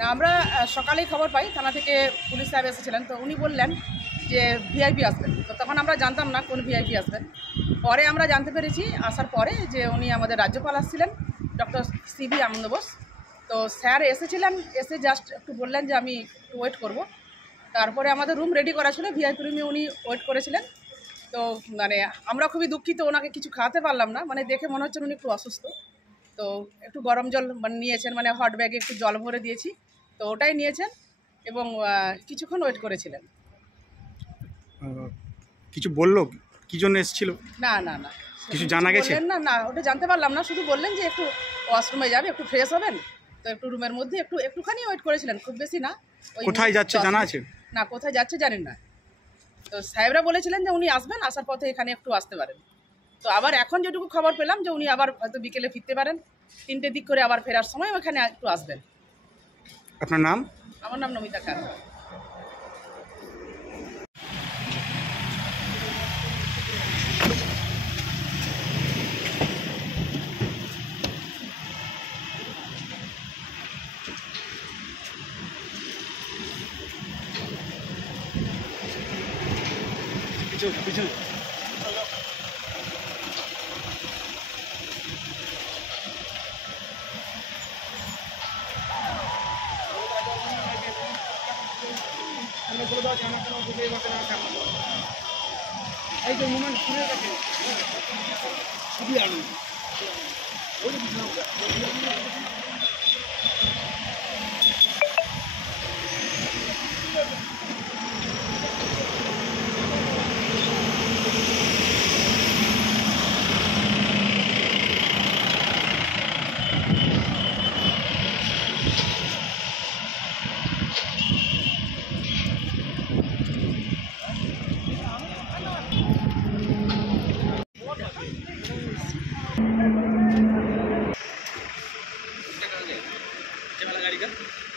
না, আমরা সকালেই খবর পাই, থানা থেকে পুলিশ সাহেব এসেছিলেন। তো উনি বললেন যে ভিআইপি আসবেন। তো তখন আমরা জানতাম না কোন ভিআইপি আসবেন। পরে আমরা জানতে পেরেছি আসার পরে যে উনি আমাদের রাজ্যপাল আসছিলেন, ডক্টর সিভি আনন্দ বোস। তো স্যার এসেছিলেন, এসে জাস্ট একটু বললেন যে আমি একটু ওয়েট করব। তারপরে আমাদের রুম রেডি করা ছিল, ভিআইপি রুমে উনি ওয়েট করেছিলেন। তো মানে আমরা খুবই দুঃখিত, ওনাকে কিছু খাওয়াতে পারলাম না, মানে দেখে মনে হচ্ছে উনি একটু অসুস্থ। তো একটু গরম জল নিয়েছেন, মানে হট ব্যাগে একটু জল ভরে দিয়েছি, তো ওটাই নিয়েছেন এবং কিছুক্ষণ ওয়েট করেছিলেন। কিছু বললো কি জন্য এসেছিল? না না না, কিছু জানা গেছে না না, ওটা জানতে পারলাম না। শুধু বললেন যে একটু ওয়াশরুমে যাবে, একটু ফ্রেশ হবেন। তো একটু রুমের মধ্যে একটুখানি ওয়েট করেছিলেন, খুব বেশি না। কোথায় যাচ্ছে জানা আছে? না, কোথায় যাচ্ছে জানেন না। তো সাহেবরা বলেছিলেন যে উনি আসবেন, আসার পথে এখানে একটু আসতে পারেন। তো আবার এখন যেটুকু খবর পেলাম যে উনি আবার হয়তো বিকেলে ফিরতে পারেন, 3টের দিক করে আবার ফেরার সময় ওখানে একটু আসবেন। আপনার নাম? আমার নাম নমিতা খান। পিছনে এই যে মোমেন্ট শুনে গেছে খুবই আনন্দ। गाड़ी का